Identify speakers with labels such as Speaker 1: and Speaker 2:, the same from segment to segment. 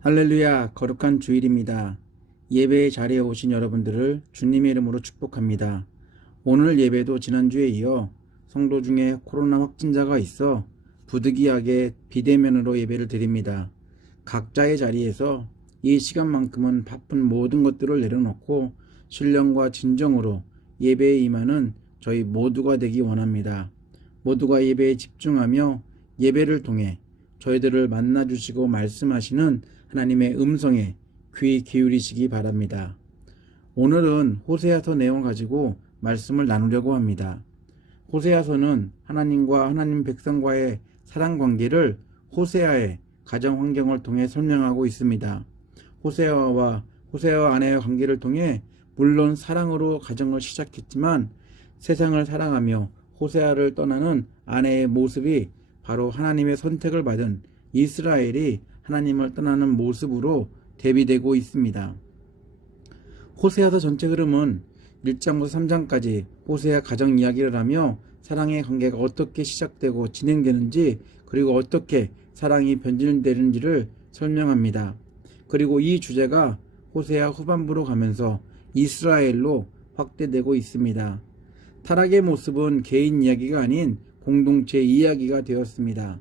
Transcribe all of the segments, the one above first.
Speaker 1: 할렐루야, 거룩한 주일입니다. 예배의 자리에 오신 여러분들을 주님의 이름으로 축복합니다. 오늘 예배도 지난주에 이어 성도 중에 코로나 확진자가 있어 부득이하게 비대면으로 예배를 드립니다. 각자의 자리에서 이 시간만큼은 바쁜 모든 것들을 내려놓고 신령과 진정으로 예배에 임하는 저희 모두가 되기 원합니다. 모두가 예배에 집중하며 예배를 통해 저희들을 만나주시고 말씀하시는 하나님의 음성에 귀 기울이시기 바랍니다. 오늘은 호세아서 내용 가지고 말씀을 나누려고 합니다. 호세아서는 하나님과 하나님 백성과의 사랑 관계를 호세아의 가정 환경을 통해 설명하고 있습니다. 호세아와 호세아와 아내의 관계를 통해 물론 사랑으로 가정을 시작했지만 세상을 사랑하며 호세아를 떠나는 아내의 모습이 바로 하나님의 선택을 받은 이스라엘이 하나님을 떠나는 모습으로 대비되고 있습니다. 호세아서 전체 흐름은 1장부터 3장까지 호세아 가정 이야기를 하며 사랑의 관계가 어떻게 시작되고 진행되는지 그리고 어떻게 사랑이 변질되는지를 설명합니다. 그리고 이 주제가 호세아 후반부로 가면서 이스라엘로 확대되고 있습니다. 타락의 모습은 개인 이야기가 아닌 공동체 이야기가 되었습니다.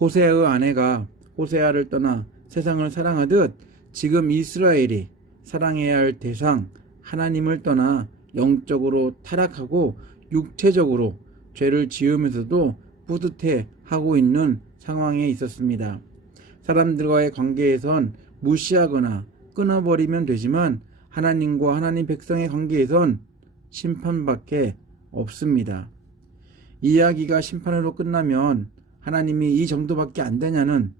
Speaker 1: 호세아의 아내가 호세아를 떠나 세상을 사랑하듯 지금 이스라엘이 사랑해야 할 대상 하나님을 떠나 영적으로 타락하고 육체적으로 죄를 지으면서도 뿌듯해 하고 있는 상황에 있었습니다. 사람들과의 관계에선 무시하거나 끊어버리면 되지만 하나님과 하나님 백성의 관계에선 심판밖에 없습니다. 이야기가 심판으로 끝나면 하나님이 이 정도밖에 안 되냐는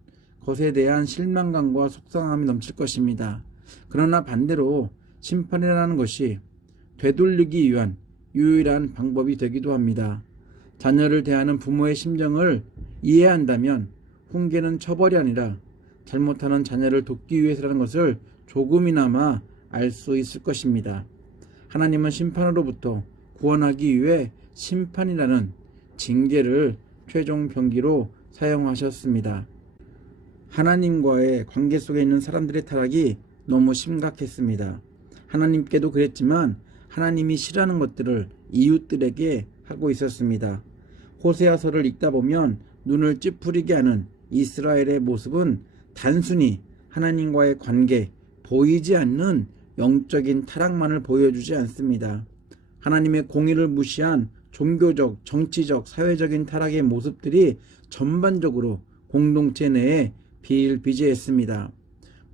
Speaker 1: 것에 대한 실망감과 속상함이 넘칠 것입니다. 그러나 반대로 심판이라는 것이 되돌리기 위한 유일한 방법이 되기도 합니다. 자녀를 대하는 부모의 심정을 이해한다면 훈계는 처벌이 아니라 잘못하는 자녀를 돕기 위해서라는 것을 조금이나마 알 수 있을 것입니다. 하나님은 심판으로부터 구원하기 위해 심판이라는 징계를 최종 병기로 사용하셨습니다. 하나님과의 관계 속에 있는 사람들의 타락이 너무 심각했습니다. 하나님께도 그랬지만 하나님이 싫어하는 것들을 이웃들에게 하고 있었습니다. 호세아서를 읽다 보면 눈을 찌푸리게 하는 이스라엘의 모습은 단순히 하나님과의 관계, 보이지 않는 영적인 타락만을 보여주지 않습니다. 하나님의 공의를 무시한 종교적, 정치적, 사회적인 타락의 모습들이 전반적으로 공동체 내에 비일비재했습니다.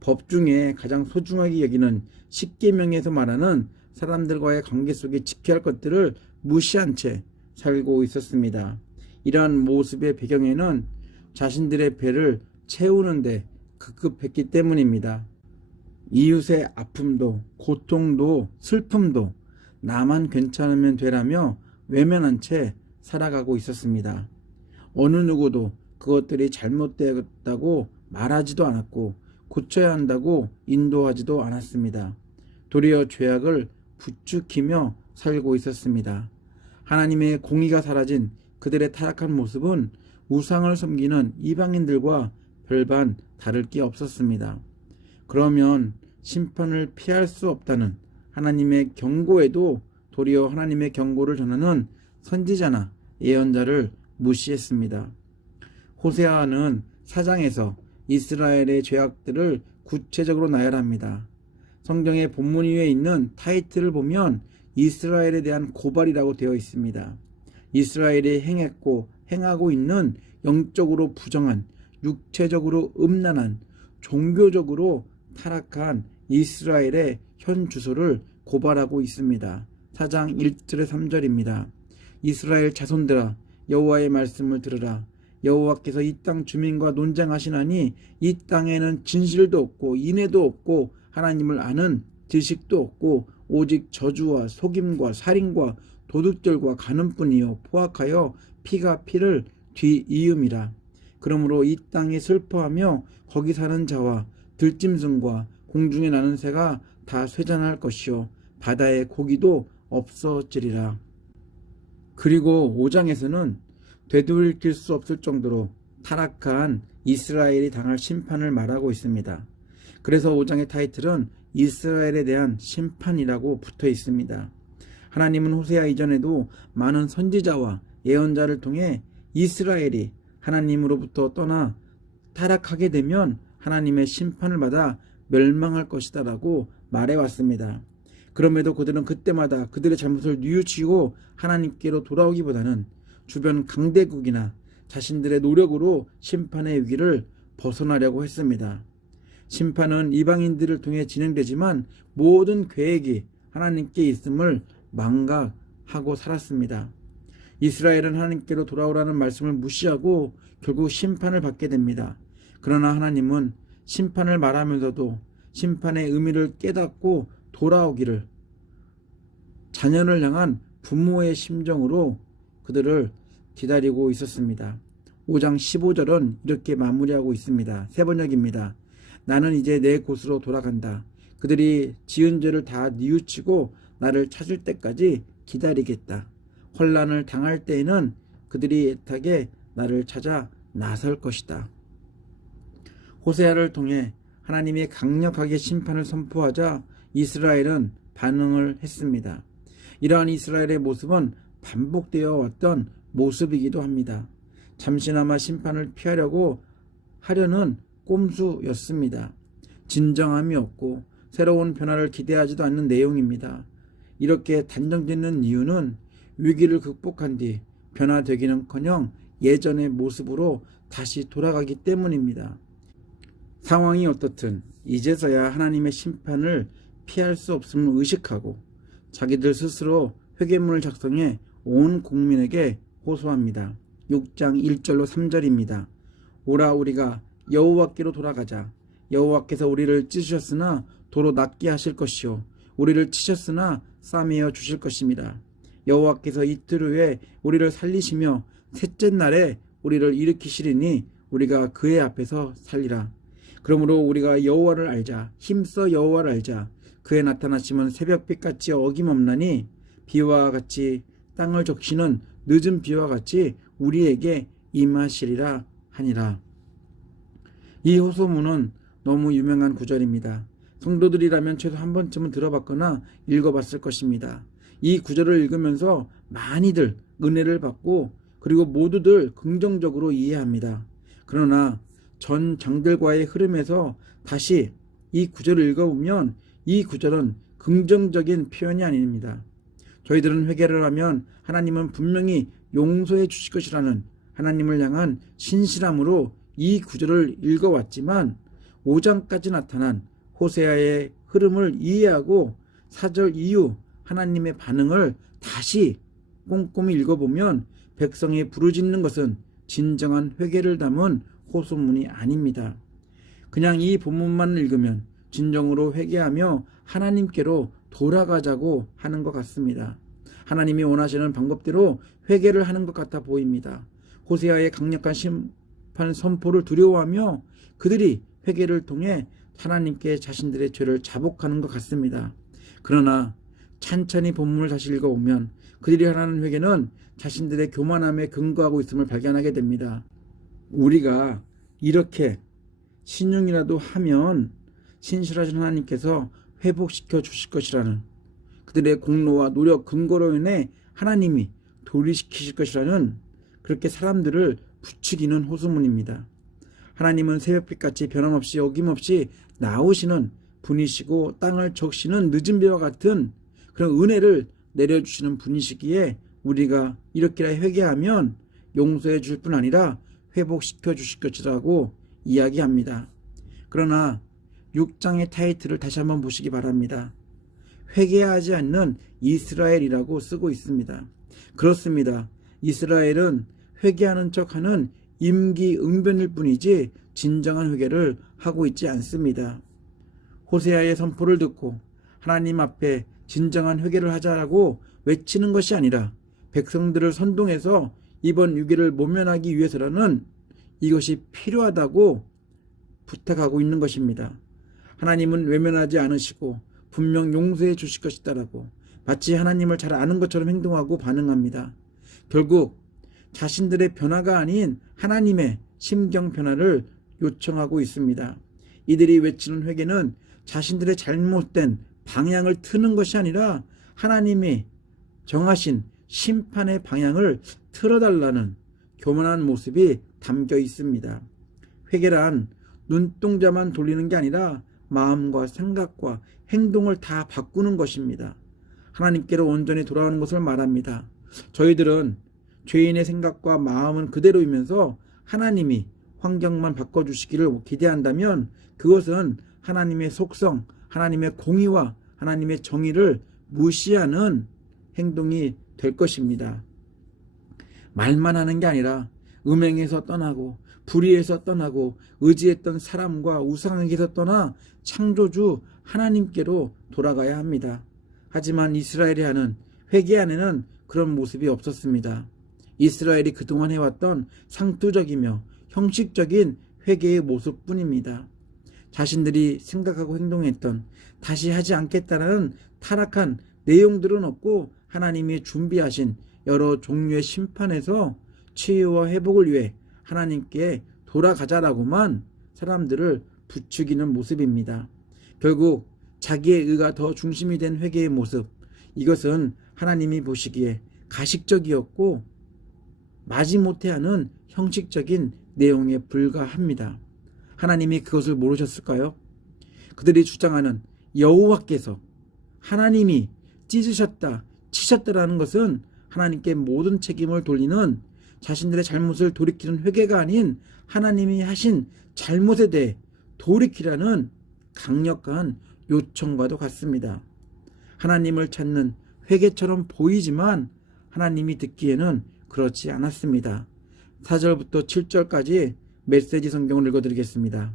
Speaker 1: 법 중에 가장 소중하게 여기는 십계명에서 말하는 사람들과의 관계 속에 지켜야 할 것들을 무시한 채 살고 있었습니다. 이러한 모습의 배경에는 자신들의 배를 채우는데 급급했기 때문입니다. 이웃의 아픔도 고통도 슬픔도 나만 괜찮으면 되라며 외면한 채 살아가고 있었습니다. 어느 누구도 그것들이 잘못되었다고 말하지도 않았고 고쳐야 한다고 인도하지도 않았습니다. 도리어 죄악을 부추기며 살고 있었습니다. 하나님의 공의가 사라진 그들의 타락한 모습은 우상을 섬기는 이방인들과 별반 다를 게 없었습니다. 그러면 심판을 피할 수 없다는 하나님의 경고에도 도리어 하나님의 경고를 전하는 선지자나 예언자를 무시했습니다. 호세아는 사장에서 이스라엘의 죄악들을 구체적으로 나열합니다. 성경의 본문 위에 있는 타이틀을 보면 이스라엘에 대한 고발이라고 되어 있습니다. 이스라엘이 행했고 행하고 있는 영적으로 부정한, 육체적으로 음란한, 종교적으로 타락한 이스라엘의 현 주소를 고발하고 있습니다. 4장 1절에 3절입니다. 이스라엘 자손들아 여호와의 말씀을 들으라. 여호와께서 이 땅 주민과 논쟁하시나니 이 땅에는 진실도 없고 인애도 없고 하나님을 아는 지식도 없고 오직 저주와 속임과 살인과 도둑질과 가늠뿐이요 포악하여 피가 피를 뒤이음이라. 그러므로 이 땅이 슬퍼하며 거기 사는 자와 들짐승과 공중에 나는 새가 다 쇠잔할 것이요 바다의 고기도 없어지리라. 그리고 5장에서는 되돌릴 수 없을 정도로 타락한 이스라엘이 당할 심판을 말하고 있습니다. 그래서 5장의 타이틀은 이스라엘에 대한 심판이라고 붙어 있습니다. 하나님은 호세아 이전에도 많은 선지자와 예언자를 통해 이스라엘이 하나님으로부터 떠나 타락하게 되면 하나님의 심판을 받아 멸망할 것이다라고 말해왔습니다. 그럼에도 그들은 그때마다 그들의 잘못을 뉘우치고 하나님께로 돌아오기보다는 주변 강대국이나 자신들의 노력으로 심판의 위기를 벗어나려고 했습니다. 심판은 이방인들을 통해 진행되지만 모든 계획이 하나님께 있음을 망각하고 살았습니다. 이스라엘은 하나님께로 돌아오라는 말씀을 무시하고 결국 심판을 받게 됩니다. 그러나 하나님은 심판을 말하면서도 심판의 의미를 깨닫고 돌아오기를 자녀를 향한 부모의 심정으로 그들을 기다리고 있었습니다. 5장 15절은 이렇게 마무리하고 있습니다. 세 번역입니다. 나는 이제 내 곳으로 돌아간다. 그들이 지은 죄를 다 뉘우치고 나를 찾을 때까지 기다리겠다. 혼란을 당할 때에는 그들이 애타게 나를 찾아 나설 것이다. 호세아를 통해 하나님이 강력하게 심판을 선포하자 이스라엘은 반응을 했습니다. 이러한 이스라엘의 모습은 반복되어 왔던 모습이기도 합니다. 잠시나마 심판을 피하려고 하려는 꼼수였습니다. 진정함이 없고 새로운 변화를 기대하지도 않는 내용입니다. 이렇게 단정짓는 이유는 위기를 극복한 뒤 변화되기는커녕 예전의 모습으로 다시 돌아가기 때문입니다. 상황이 어떻든 이제서야 하나님의 심판을 피할 수 없음을 의식하고 자기들 스스로 회개문을 작성해 온 국민에게 호소합니다. 6장 1절로 3절입니다. 오라 우리가 여호와께로 돌아가자. 여호와께서 우리를 찢으셨으나 도로 낫게 하실 것이요 우리를 치셨으나 싸매어 주실 것입니다. 여호와께서 이틀 후에 우리를 살리시며 셋째 날에 우리를 일으키시리니 우리가 그의 앞에서 살리라. 그러므로 우리가 여호와를 알자 힘써 여호와를 알자 그의 나타나심은 새벽빛같이 어김없나니 비와 같이 땅을 적시는 늦은 비와 같이 우리에게 임하시리라 하니라. 이 호소문은 너무 유명한 구절입니다. 성도들이라면 최소 한 번쯤은 들어봤거나 읽어봤을 것입니다. 이 구절을 읽으면서 많이들 은혜를 받고 그리고 모두들 긍정적으로 이해합니다. 그러나 전 장들과의 흐름에서 다시 이 구절을 읽어보면 이 구절은 긍정적인 표현이 아닙니다. 저희들은 회개를 하면 하나님은 분명히 용서해 주실 것이라는 하나님을 향한 신실함으로 이 구절을 읽어왔지만 5장까지 나타난 호세아의 흐름을 이해하고 4절 이후 하나님의 반응을 다시 꼼꼼히 읽어보면 백성이 부르짖는 것은 진정한 회개를 담은 호소문이 아닙니다. 그냥 이 본문만 읽으면 진정으로 회개하며 하나님께로 돌아가자고 하는 것 같습니다. 하나님이 원하시는 방법대로 회개를 하는 것 같아 보입니다. 호세아의 강력한 심판 선포를 두려워하며 그들이 회개를 통해 하나님께 자신들의 죄를 자복하는 것 같습니다. 그러나 찬찬히 본문을 다시 읽어보면 그들이 하라는 회개는 자신들의 교만함에 근거하고 있음을 발견하게 됩니다. 우리가 이렇게 신용이라도 하면 신실하신 하나님께서 회복시켜 주실 것이라는 그들의 공로와 노력 근거로 인해 하나님이 도리시키실 것이라는 그렇게 사람들을 부추기는 호소문입니다. 하나님은 새벽빛같이 변함없이 어김없이 나오시는 분이시고 땅을 적시는 늦은 비와 같은 그런 은혜를 내려주시는 분이시기에 우리가 이렇게 회개하면 용서해 줄 뿐 아니라 회복시켜 주실 것이라고 이야기합니다. 그러나 6장의 타이틀을 다시 한번 보시기 바랍니다. 회개하지 않는 이스라엘이라고 쓰고 있습니다. 그렇습니다. 이스라엘은 회개하는 척하는 임기응변일 뿐이지 진정한 회개를 하고 있지 않습니다. 호세아의 선포를 듣고 하나님 앞에 진정한 회개를 하자라고 외치는 것이 아니라 백성들을 선동해서 이번 위기를 모면하기 위해서라는 이것이 필요하다고 부탁하고 있는 것입니다. 하나님은 외면하지 않으시고 분명 용서해 주실 것이다라고 마치 하나님을 잘 아는 것처럼 행동하고 반응합니다. 결국 자신들의 변화가 아닌 하나님의 심경 변화를 요청하고 있습니다. 이들이 외치는 회개는 자신들의 잘못된 방향을 트는 것이 아니라 하나님이 정하신 심판의 방향을 틀어달라는 교만한 모습이 담겨 있습니다. 회개란 눈동자만 돌리는 게 아니라 마음과 생각과 행동을 다 바꾸는 것입니다. 하나님께로 온전히 돌아오는 것을 말합니다. 저희들은 죄인의 생각과 마음은 그대로이면서 하나님이 환경만 바꿔주시기를 기대한다면 그것은 하나님의 속성, 하나님의 공의와 하나님의 정의를 무시하는 행동이 될 것입니다. 말만 하는 게 아니라 음행에서 떠나고 불의에서 떠나고 의지했던 사람과 우상에게서 떠나 창조주 하나님께로 돌아가야 합니다. 하지만 이스라엘이 하는 회개 안에는 그런 모습이 없었습니다. 이스라엘이 그동안 해왔던 상투적이며 형식적인 회개의 모습뿐입니다. 자신들이 생각하고 행동했던 다시 하지 않겠다는 타락한 내용들은 없고 하나님이 준비하신 여러 종류의 심판에서 치유와 회복을 위해 하나님께 돌아가자라고만 사람들을 부추기는 모습입니다. 결국 자기의 의가 더 중심이 된 회개의 모습 이것은 하나님이 보시기에 가식적이었고 마지못해 하는 형식적인 내용에 불과합니다. 하나님이 그것을 모르셨을까요? 그들이 주장하는 여호와께서 하나님이 찢으셨다, 치셨다라는 것은 하나님께 모든 책임을 돌리는 자신들의 잘못을 돌이키는 회개가 아닌 하나님이 하신 잘못에 대해 돌이키라는 강력한 요청과도 같습니다. 하나님을 찾는 회개처럼 보이지만 하나님이 듣기에는 그렇지 않았습니다. 4절부터 7절까지 메시지 성경을 읽어드리겠습니다.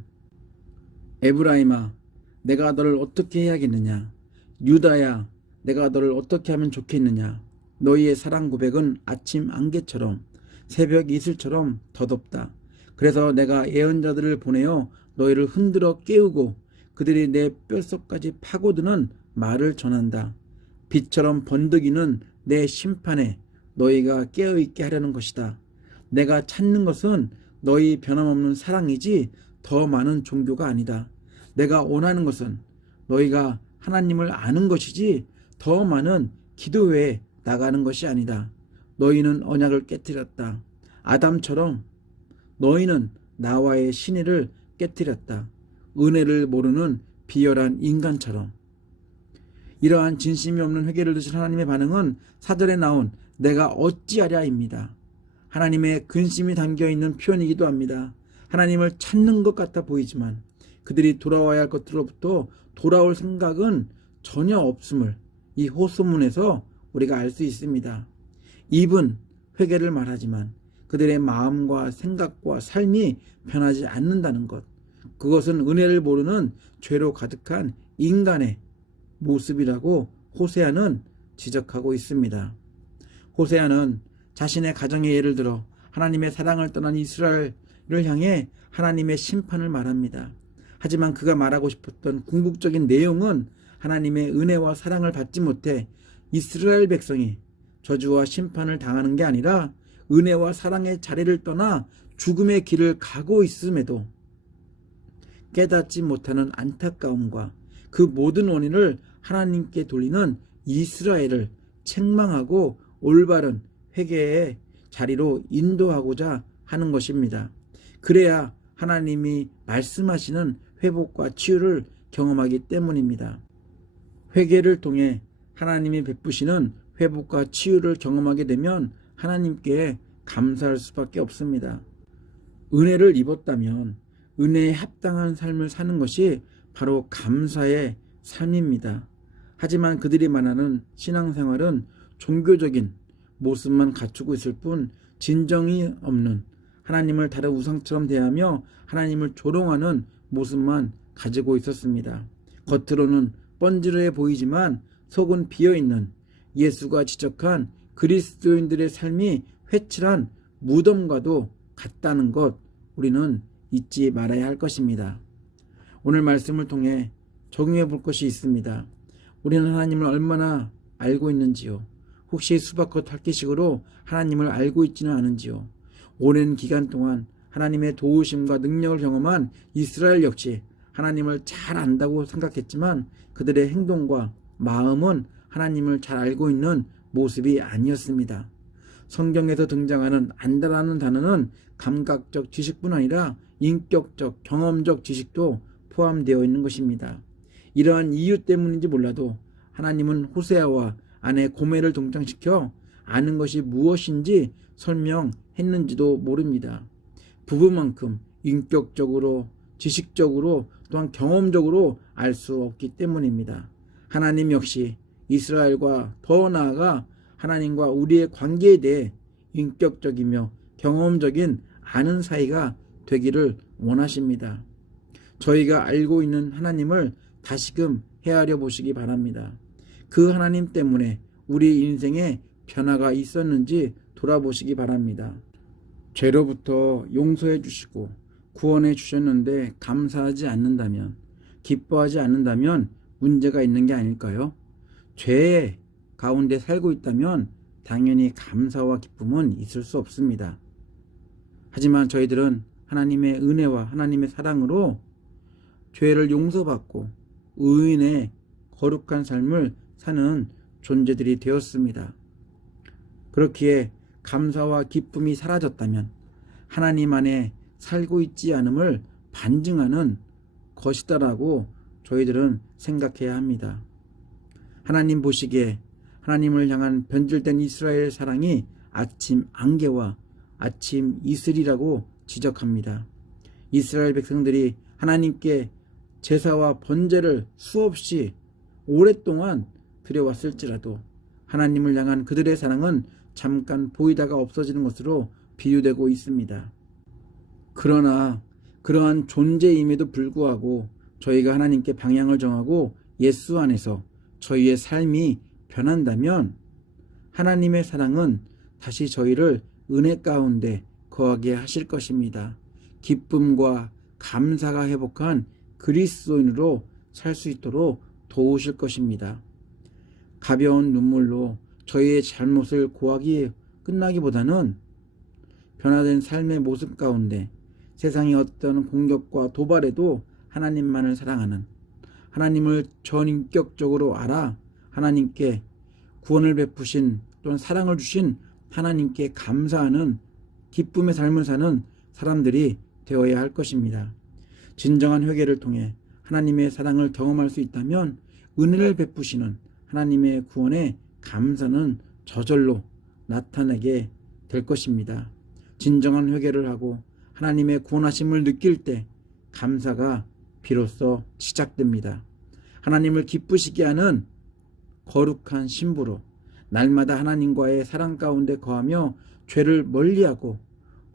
Speaker 1: 에브라임아, 내가 너를 어떻게 해야겠느냐? 유다야, 내가 너를 어떻게 하면 좋겠느냐? 너희의 사랑 고백은 아침 안개처럼 새벽 이슬처럼 더덥다. 그래서 내가 예언자들을 보내어 너희를 흔들어 깨우고 그들이 내 뼛속까지 파고드는 말을 전한다. 빛처럼 번득이는 내 심판에 너희가 깨어있게 하려는 것이다. 내가 찾는 것은 너희 변함없는 사랑이지 더 많은 종교가 아니다. 내가 원하는 것은 너희가 하나님을 아는 것이지 더 많은 기도 회에 나가는 것이 아니다. 너희는 언약을 깨뜨렸다. 아담처럼 너희는 나와의 신의를 깨뜨렸다. 은혜를 모르는 비열한 인간처럼. 이러한 진심이 없는 회개를 드신 하나님의 반응은 사절에 나온 내가 어찌하랴입니다. 하나님의 근심이 담겨 있는 표현이기도 합니다. 하나님을 찾는 것 같아 보이지만 그들이 돌아와야 할 것들로부터 돌아올 생각은 전혀 없음을 이 호소문에서 우리가 알 수 있습니다. 입은 회개를 말하지만 그들의 마음과 생각과 삶이 변하지 않는다는 것. 그것은 은혜를 모르는 죄로 가득한 인간의 모습이라고 호세아는 지적하고 있습니다. 호세아는 자신의 가정의 예를 들어 하나님의 사랑을 떠난 이스라엘을 향해 하나님의 심판을 말합니다. 하지만 그가 말하고 싶었던 궁극적인 내용은 하나님의 은혜와 사랑을 받지 못해 이스라엘 백성이 저주와 심판을 당하는 게 아니라 은혜와 사랑의 자리를 떠나 죽음의 길을 가고 있음에도 깨닫지 못하는 안타까움과 그 모든 원인을 하나님께 돌리는 이스라엘을 책망하고 올바른 회개의 자리로 인도하고자 하는 것입니다. 그래야 하나님이 말씀하시는 회복과 치유를 경험하기 때문입니다. 회개를 통해 하나님이 베푸시는 회복과 치유를 경험하게 되면 하나님께 감사할 수밖에 없습니다. 은혜를 입었다면 은혜에 합당한 삶을 사는 것이 바로 감사의 삶입니다. 하지만 그들이 말하는 신앙생활은 종교적인 모습만 갖추고 있을 뿐 진정이 없는 하나님을 다른 우상처럼 대하며 하나님을 조롱하는 모습만 가지고 있었습니다. 겉으로는 번지르해 보이지만 속은 비어 있는 예수가 지적한 그리스도인들의 삶이 회칠한 무덤과도 같다는 것 우리는 잊지 말아야 할 것입니다. 오늘 말씀을 통해 적용해 볼 것이 있습니다. 우리는 하나님을 얼마나 알고 있는지요? 혹시 수박과 탈기식으로 하나님을 알고 있지는 않은지요? 오랜 기간 동안 하나님의 도우심과 능력을 경험한 이스라엘 역시 하나님을 잘 안다고 생각했지만 그들의 행동과 마음은 하나님을 잘 알고 있는 모습이 아니었습니다. 성경에서 등장하는 안다라는 단어는 감각적 지식뿐 아니라 인격적, 경험적 지식도 포함되어 있는 것입니다. 이러한 이유 때문인지 몰라도 하나님은 호세아와 아내 고멜을 동장시켜 아는 것이 무엇인지 설명했는지도 모릅니다. 부부만큼 인격적으로, 지식적으로, 또한 경험적으로 알 수 없기 때문입니다. 하나님 역시 이스라엘과 더 나아가 하나님과 우리의 관계에 대해 인격적이며 경험적인 아는 사이가 되기를 원하십니다. 저희가 알고 있는 하나님을 다시금 헤아려 보시기 바랍니다. 그 하나님 때문에 우리 인생에 변화가 있었는지 돌아보시기 바랍니다. 죄로부터 용서해 주시고 구원해 주셨는데 감사하지 않는다면, 기뻐하지 않는다면 문제가 있는 게 아닐까요? 죄 가운데 살고 있다면 당연히 감사와 기쁨은 있을 수 없습니다. 하지만 저희들은 하나님의 은혜와 하나님의 사랑으로 죄를 용서받고 의인의 거룩한 삶을 사는 존재들이 되었습니다. 그렇기에 감사와 기쁨이 사라졌다면 하나님 안에 살고 있지 않음을 반증하는 것이다라고 저희들은 생각해야 합니다. 하나님 보시기에 하나님을 향한 변질된 이스라엘 사랑이 아침 안개와 아침 이슬이라고 지적합니다. 이스라엘 백성들이 하나님께 제사와 번제를 수없이 오랫동안 드려왔을지라도 하나님을 향한 그들의 사랑은 잠깐 보이다가 없어지는 것으로 비유되고 있습니다. 그러나 그러한 존재임에도 불구하고 저희가 하나님께 방향을 정하고 예수 안에서 저희의 삶이 변한다면 하나님의 사랑은 다시 저희를 은혜 가운데 거하게 하실 것입니다. 기쁨과 감사가 회복한 그리스도인으로 살 수 있도록 도우실 것입니다. 가벼운 눈물로 저희의 잘못을 고하기 끝나기보다는 변화된 삶의 모습 가운데 세상의 어떤 공격과 도발에도 하나님만을 사랑하는 하나님을 전인격적으로 알아 하나님께 구원을 베푸신 또는 사랑을 주신 하나님께 감사하는 기쁨의 삶을 사는 사람들이 되어야 할 것입니다. 진정한 회개를 통해 하나님의 사랑을 경험할 수 있다면 은혜를 베푸시는 하나님의 구원에 감사는 저절로 나타나게 될 것입니다. 진정한 회개를 하고 하나님의 구원하심을 느낄 때 감사가 비로소 시작됩니다. 하나님을 기쁘시게 하는 거룩한 신부로 날마다 하나님과의 사랑 가운데 거하며 죄를 멀리하고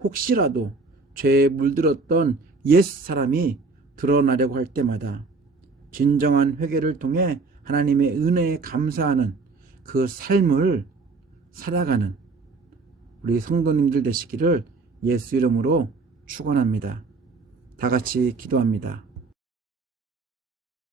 Speaker 1: 혹시라도 죄에 물들었던 옛 사람이 드러나려고 할 때마다 진정한 회개를 통해 하나님의 은혜에 감사하는 그 삶을 살아가는 우리 성도님들 되시기를 예수 이름으로 축원합니다. 다 같이 기도합니다.